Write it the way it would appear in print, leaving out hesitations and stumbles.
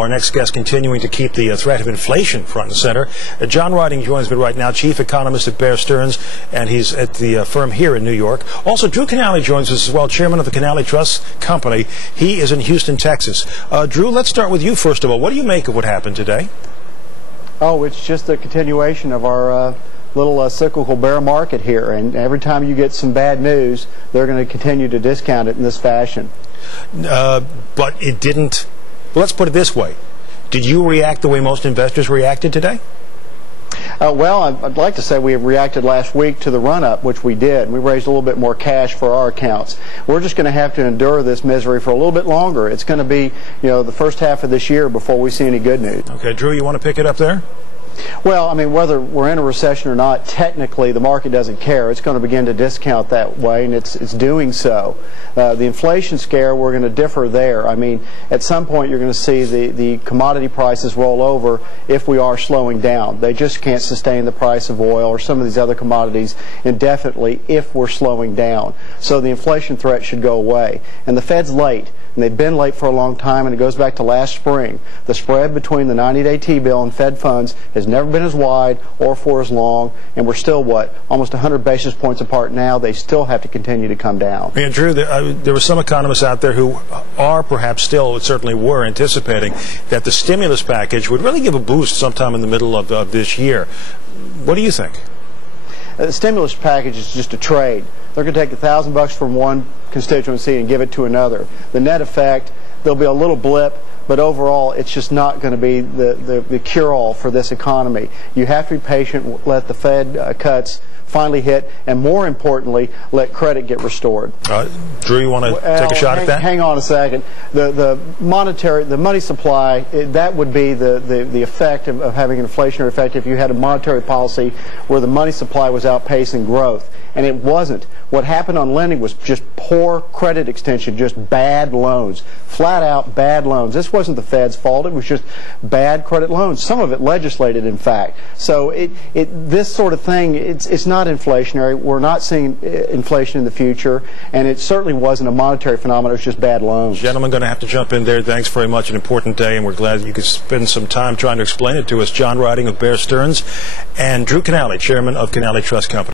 Our next guest continuing to keep the threat of inflation front and center. John Riding joins me right now, chief economist at Bear Stearns, and he's at the firm here in New York. Also, Drew Kanaly joins us as well, chairman of the Kanaly Trust Company. He is in Houston, Texas. Drew, let's start with you first of all. What do you make of what happened today? Oh, it's just a continuation of our little cyclical bear market here, and every time you get some bad news, they're going to continue to discount it in this fashion. But it didn't. Well, let's put it this way. Did you react the way most investors reacted today? Well, I'd like to say we reacted last week to the run-up, which we did. We raised a little bit more cash for our accounts. We're just going to have to endure this misery for a little bit longer. It's going to be, the first half of this year before we see any good news. Okay, Drew, you want to pick it up there? Well, I mean, whether we're in a recession or not, technically the market doesn't care. It's going to begin to discount that way, and it's doing so. The inflation scare, we're going to differ there. I mean, at some point you're going to see the commodity prices roll over if we are slowing down. They just can't sustain the price of oil or some of these other commodities indefinitely if we're slowing down. So the inflation threat should go away. And the Fed's late. And they've been late for a long time, and it goes back to last spring. The spread between the 90-day T-bill and Fed funds has never been as wide or for as long, and we're still, almost 100 basis points apart now. They still have to continue to come down. And Drew, there were some economists out there who are perhaps still, certainly were, anticipating that the stimulus package would really give a boost sometime in the middle of this year. What do you think? The stimulus package is just a trade. They're going to take $1,000 from one constituency and give it to another. The net effect, there'll be a little blip, but overall it's just not going to be the cure-all for this economy. You have to be patient, let the Fed cuts finally hit, and more importantly, let credit get restored. Drew, you want to take a shot at that? Hang on a second. The money supply, that would be the effect of having an inflationary effect if you had a monetary policy where the money supply was outpacing growth. And it wasn't. What happened on lending was just poor credit extension, just bad loans, flat out bad loans. This wasn't the Fed's fault. It was just bad credit loans. Some of it legislated, in fact. So this sort of thing, it's not inflationary. We're not seeing inflation in the future, and it certainly wasn't a monetary phenomenon. It was just bad loans. Gentlemen, going to have to jump in there. Thanks very much. An important day, and we're glad that you could spend some time trying to explain it to us. John Riding of Bear Stearns and Drew Kanaly, chairman of Kanaly Trust Company.